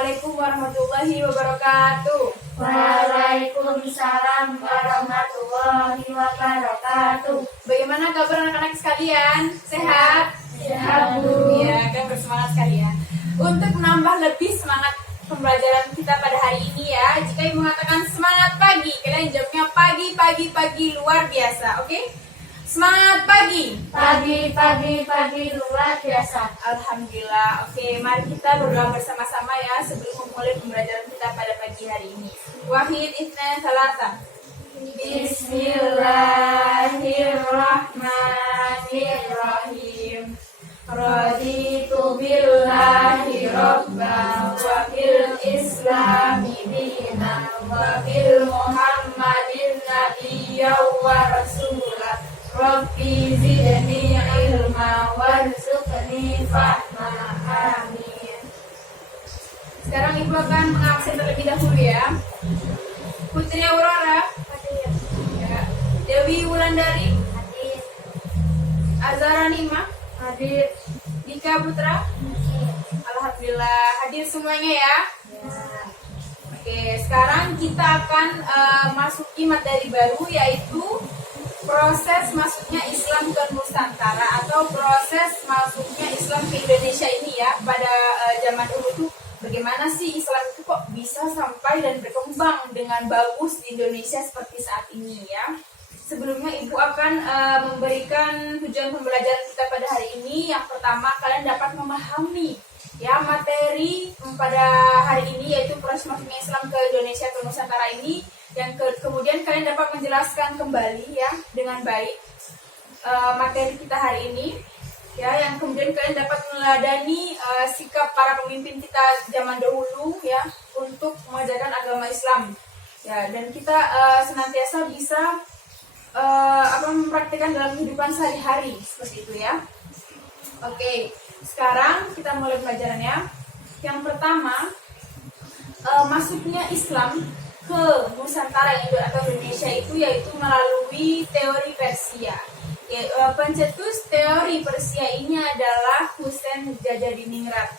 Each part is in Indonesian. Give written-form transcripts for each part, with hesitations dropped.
Assalamualaikum warahmatullahi wabarakatuh. Waalaikumsalam warahmatullahi wabarakatuh. Bagaimana kabar anak-anak sekalian? Sehat? Sehat, Bu. Ya, kan bersemangat sekali ya. Untuk menambah lebih semangat pembelajaran kita pada hari ini ya, jika ibu mengatakan semangat pagi, kalian jawabnya pagi luar biasa, oke? Semangat pagi. Pagi luar biasa. Alhamdulillah. Oke, mari kita berdoa bersama-sama ya sebelum memulai pembelajaran kita pada pagi hari ini. Wahid Itsnain Salasa. Bismillahirrahmanirrahim. Raditu billahi rabban wa bil islami dinan wa bil muhammadin nabiyyan wa rasulah. Rabbi zidni ilma warzuqni fahma. Amin. Sekarang ibu akan mengabsen terlebih dahulu ya. Putri Aurora. Ya. Dewi Wulandari. Hadir. Azara Nima. Hadir. Dika Putra. Alhamdulillah hadir semuanya ya. Oke, sekarang kita akan masuki materi baru yaitu proses masuknya Islam ke Nusantara atau proses masuknya Islam ke Indonesia ini ya. Pada zaman dulu tuh bagaimana sih Islam itu kok bisa sampai dan berkembang dengan bagus di Indonesia seperti saat ini ya. Sebelumnya ibu akan memberikan tujuan pembelajaran kita pada hari ini. Yang pertama, kalian dapat memahami ya materi pada hari ini yaitu proses masuknya Islam ke Indonesia atau Nusantara ini. Kemudian kalian dapat menjelaskan kembali ya dengan baik materi kita hari ini ya, yang kemudian kalian dapat meneladani sikap para pemimpin kita zaman dahulu ya untuk mengajarkan agama Islam ya, dan kita senantiasa bisa mempraktikkan dalam kehidupan sehari-hari seperti itu ya. Oke, sekarang kita mulai pelajarannya. Yang pertama, masuknya Islam ke Nusantara atau Indonesia itu yaitu melalui teori Persia. Pencetus teori Persia ini adalah Husain Jajadiningrat.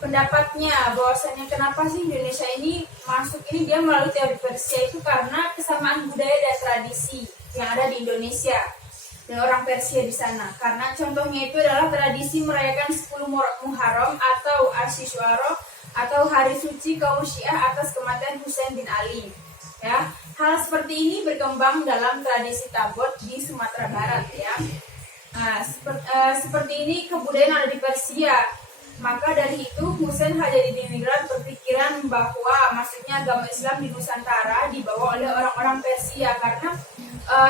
Pendapatnya bahwasanya kenapa sih Indonesia ini masuk ini dia melalui teori Persia itu karena kesamaan budaya dan tradisi yang ada di Indonesia dan orang Persia di sana. Karena contohnya itu adalah tradisi merayakan 10 Muharram atau Asyura atau hari suci kaum Syiah atas kematian Husain bin Ali. Ya, hal seperti ini berkembang dalam tradisi Tabot di Sumatera Barat ya. Nah, seperti ini kebudayaan ada di Persia. Maka dari itu Husain Jajadiningrat berpikiran bahwa masuknya agama Islam di Nusantara dibawa oleh orang-orang Persia karena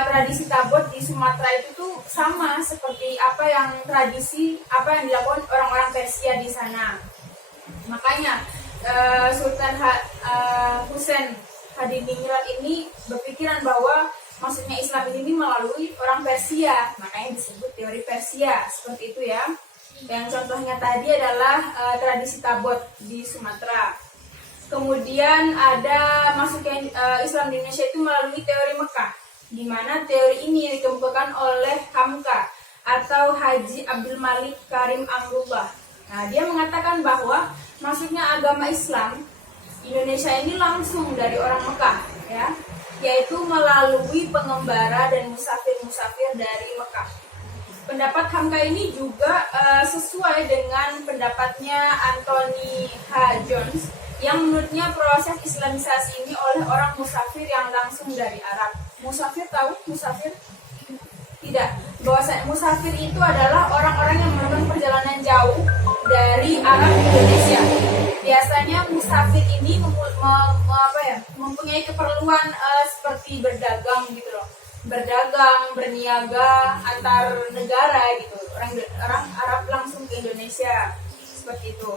tradisi Tabot di Sumatera itu tuh sama seperti apa yang dilakukan orang-orang Persia di sana. Makanya Sultan Husain Jajadiningrat ini berpikiran bahwa maksudnya Islam ini melalui orang Persia, makanya disebut teori Persia seperti itu ya. Yang contohnya tadi adalah tradisi Tabot di Sumatera. Kemudian ada masuknya Islam di Indonesia itu melalui teori Mekah, di mana teori ini dikemukakan oleh Hamka atau Haji Abdul Malik Karim Amrullah. Nah, dia mengatakan bahwa masuknya agama Islam Indonesia ini langsung dari orang Mekah ya, yaitu melalui pengembara dan musafir-musafir dari Mekah. Pendapat Hamka ini juga sesuai dengan pendapatnya Anthony H. Jones yang menurutnya proses Islamisasi ini oleh orang musafir yang langsung dari Arab. Musafir tahu? Musafir? Tidak. Bahwasanya musafir itu adalah orang-orang yang melakukan perjalanan jauh dari Arab ke Indonesia. Biasanya musafir ini mempunyai keperluan seperti berdagang gitu loh. Berdagang, berniaga antar negara gitu. Orang Arab langsung ke Indonesia seperti itu.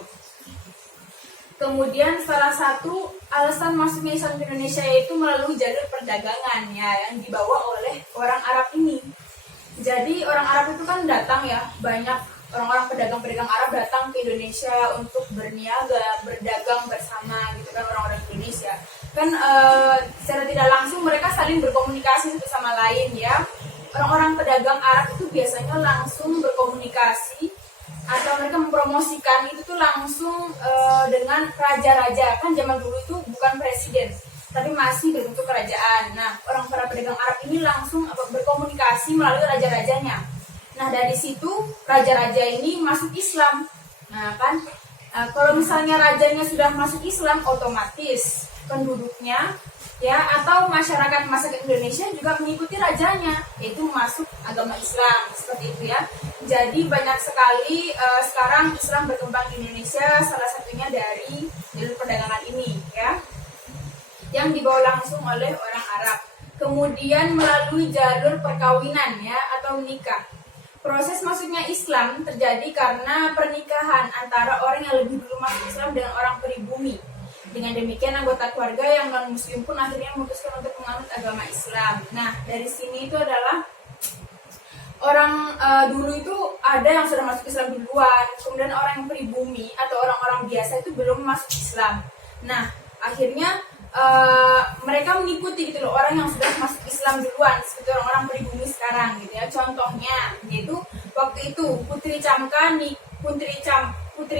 Kemudian salah satu alasan masuknya Islam ke Indonesia yaitu melalui jalur perdagangan ya, yang dibawa oleh orang Arab ini. Jadi orang Arab itu kan datang ya, banyak orang-orang pedagang-pedagang Arab datang ke Indonesia untuk berniaga, berdagang bersama gitu kan orang-orang Indonesia. Kan secara tidak langsung mereka saling berkomunikasi satu sama lain ya. Orang-orang pedagang Arab itu biasanya langsung berkomunikasi atau mereka mempromosikan itu tuh langsung dengan raja-raja. Kan zaman dulu itu bukan presiden, tapi masih berbentuk kerajaan. Nah, orang para pedagang Arab ini langsung berkomunikasi melalui raja-rajanya. Nah, dari situ raja-raja ini masuk Islam. Nah, kan kalau misalnya rajanya sudah masuk Islam, otomatis penduduknya ya atau masyarakat Indonesia juga mengikuti rajanya, yaitu masuk agama Islam seperti itu ya. Jadi banyak sekali sekarang Islam berkembang di Indonesia, salah satunya dari jalur perdagangan ini ya, yang dibawa langsung oleh orang Arab. Kemudian melalui jalur perkawinan ya atau nikah. Proses masuknya Islam terjadi karena pernikahan antara orang yang lebih dulu masuk Islam dengan orang pribumi. Dengan demikian anggota keluarga yang non-muslim pun akhirnya memutuskan untuk menganut agama Islam. Nah, dari sini itu adalah orang dulu itu ada yang sudah masuk Islam duluan, kemudian orang yang pribumi atau orang-orang biasa itu belum masuk Islam. Nah, akhirnya mereka mengikuti gitu loh orang yang sudah masuk Islam duluan, seperti orang-orang pribumi sekarang gitu ya. Contohnya yaitu waktu itu Putri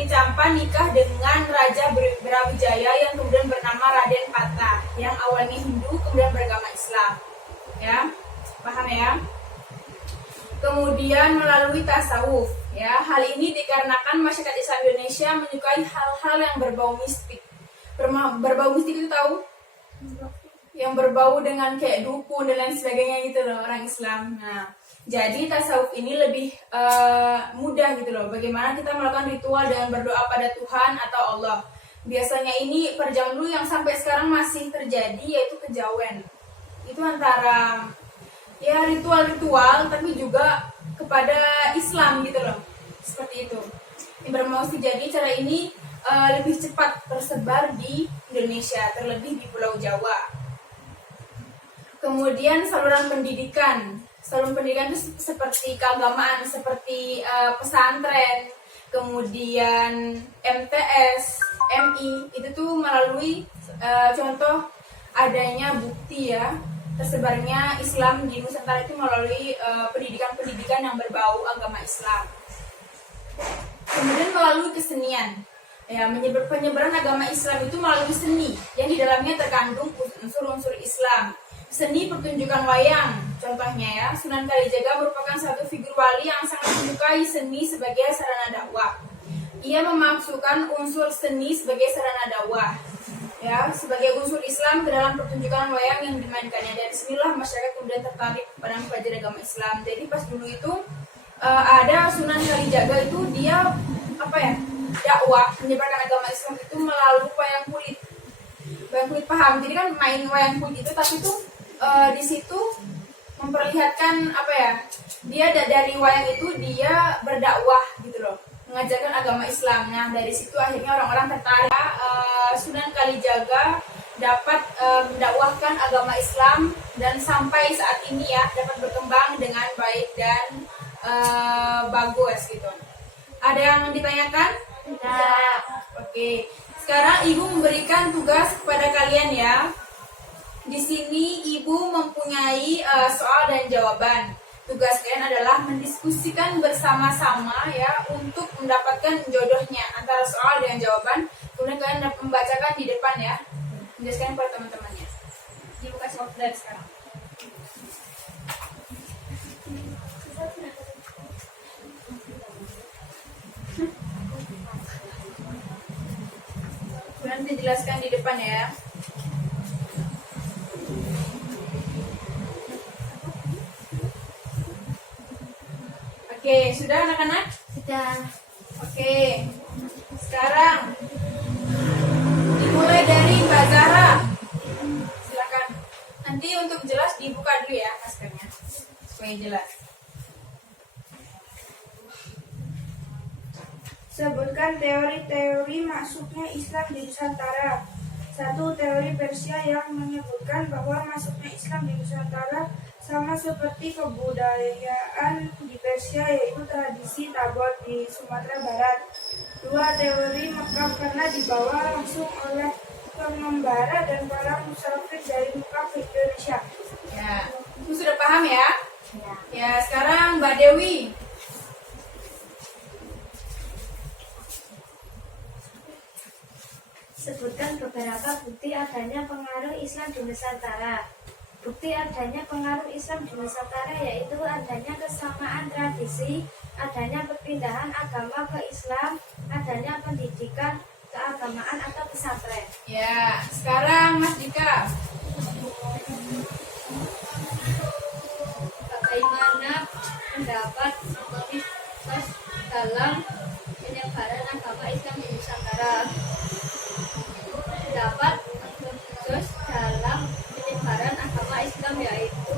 Campa nikah dengan Raja Brawijaya yang kemudian bernama Raden Patah, yang awalnya Hindu kemudian beragama Islam. Ya, paham ya? Kemudian melalui tasawuf. Ya, hal ini dikarenakan masyarakat Islam Indonesia menyukai hal-hal yang berbau mistik. Berbau mistik itu tahu? Yang berbau dengan kayak dukun dan lain sebagainya gitu loh orang Islam. Nah, jadi tasawuf ini lebih mudah gitu loh. Bagaimana kita melakukan ritual dengan berdoa pada Tuhan atau Allah. Biasanya ini pada zaman dulu yang sampai sekarang masih terjadi, yaitu kejawen. Itu antara ya ritual-ritual tapi juga kepada Islam gitu loh. Seperti itu. Yang bermaksud jadi cara ini lebih cepat tersebar di Indonesia, terlebih di Pulau Jawa. Kemudian saluran pendidikan. Saluran pendidikan itu seperti keagamaan, seperti pesantren, kemudian MTS, MI, itu tuh melalui contoh adanya bukti ya tersebarnya Islam di Nusantara itu melalui pendidikan-pendidikan yang berbau agama Islam. Kemudian melalui kesenian. Ya, penyebaran agama Islam itu melalui seni yang di dalamnya terkandung unsur-unsur Islam. Seni pertunjukan wayang, contohnya ya, Sunan Kalijaga merupakan satu figur wali yang sangat menyukai seni sebagai sarana dakwah. Ia memasukkan unsur seni sebagai sarana dakwah, ya, sebagai unsur Islam ke dalam pertunjukan wayang yang dimainkannya. Dari sinilah masyarakat kemudian tertarik pada mempelajari agama Islam. Jadi pas dulu itu ada Sunan Kalijaga itu dia dakwah menyebarkan agama Islam itu melalui wayang kulit. Wayang kulit paham. Jadi kan main wayang kulit itu tapi itu di situ memperlihatkan dia dari wayang itu dia berdakwah gitu loh, mengajarkan agama Islam. Nah, dari situ akhirnya orang-orang tertarik. Sunan Kalijaga dapat mendakwahkan agama Islam dan sampai saat ini ya dapat berkembang dengan baik dan bagus gitu. Ada yang ditanyakan? Tidak. Oke. Sekarang Ibu memberikan tugas kepada kalian ya. Di sini Ibu mempunyai soal dan jawaban. Tugas kalian adalah mendiskusikan bersama-sama ya untuk mendapatkan jodohnya antara soal dan jawaban. Kemudian kalian membacakan di depan ya. Menjelaskan kepada teman-temannya. Ibu kasih outline sekarang. Nanti dijelaskan di depan ya. Oke, sudah anak-anak? Sudah. Oke, sekarang dimulai dari Mbak Zahra. Silakan. Nanti untuk jelas dibuka dulu ya maskernya supaya jelas. Sebutkan teori-teori masuknya Islam di Nusantara. 1. Teori Persia yang menyebutkan bahwa masuknya Islam di Nusantara sama seperti kebudayaan di Persia, yaitu tradisi tabot di Sumatera Barat. 2. Teori Mekah karena dibawa langsung oleh pengembara dan para musafir dari Mekah ke Indonesia. Ya, Ibu sudah paham ya? Ya. Ya, sekarang Mbak Dewi. Sebutkan beberapa bukti adanya pengaruh Islam di Nusantara. Bukti adanya pengaruh Islam di Nusantara yaitu adanya kesamaan tradisi, adanya perpindahan agama ke Islam, adanya pendidikan keagamaan atau pesantren. Ya, sekarang Mas Dika. Bagaimana pendapat mayoritas dalam penyebaran agama Islam di Nusantara? Pendapat mayoritas dalam penyebaran agama Islam yaitu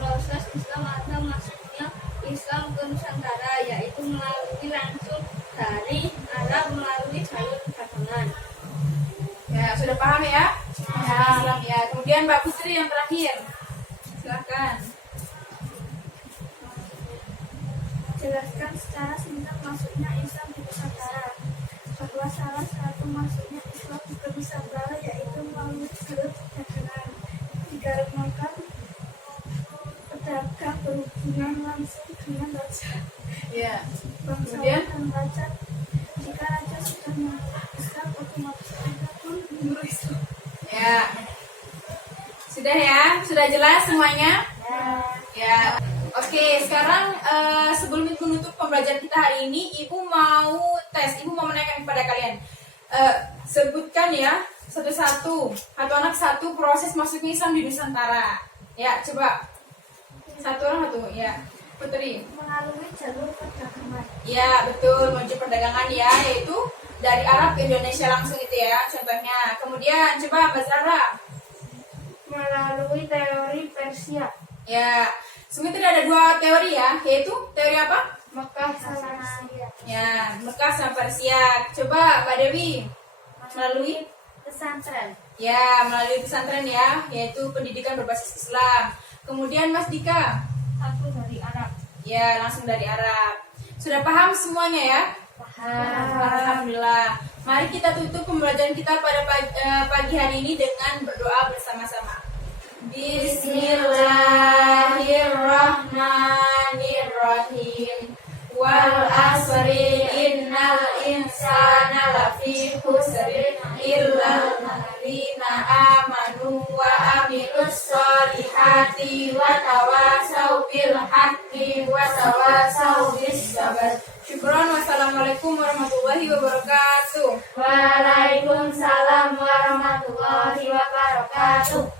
proses Islam atau masuknya Islam ke Nusantara yaitu melalui langsung dari Arab melalui jalur perdagangan. Ya, sudah paham ya? Islam ya. Kemudian Mbak Putri yang terakhir. Silakan. Jelaskan secara singkat masuknya Islam di Nusantara. Bahwa salah satu masuknya Islam ke Nusantara yaitu melalui jalur perdagangan. Dikarenakan pedagang berhubungan langsung dengan raja, Ya. bangsawan dan raja. Jika raja sudah mengaku Islam, otomatis raja pun memeluk Islam. Ya. Sudah ya? Sudah jelas semuanya? Ya. Oke, sekarang sebelum menutup pembelajaran kita hari ini, Ibu mau tes. Ibu mau menanyakan kepada kalian. Sebutkan ya satu-satu atau anak satu proses masuknya Islam di Nusantara. Ya, coba. Satu orang satu. Ya, Putri. Melalui jalur perdagangan. Ya, betul. Menuju perdagangan ya, yaitu dari Arab ke Indonesia langsung itu ya, contohnya. Kemudian coba Mbak Zara. Melalui teori Persia. Ya, sebenarnya tidak ada dua teori ya, yaitu teori apa? Mekah sama Persia. Ya, Mekah sama Persia. Coba Mbak Dewi. Melalui? Pesantren. Ya, melalui pesantren ya, yaitu pendidikan berbasis Islam. Kemudian Mas Dika. Aku dari Arab. Ya, langsung dari Arab. Sudah paham semuanya ya? Alhamdulillah. Mari kita tutup pembelajaran kita pada pagi hari ini dengan berdoa bersama-sama. Bismillahirrahmanirrahim. Wal asri innal insana lafi khusrin illal ladzina amanu wa amilus solihati wa tawasau bil haqqi wa tawasau bis sabr. Syukron. Wassalamualaikum warahmatullahi wabarakatuh. Waalaikumsalam warahmatullahi wabarakatuh.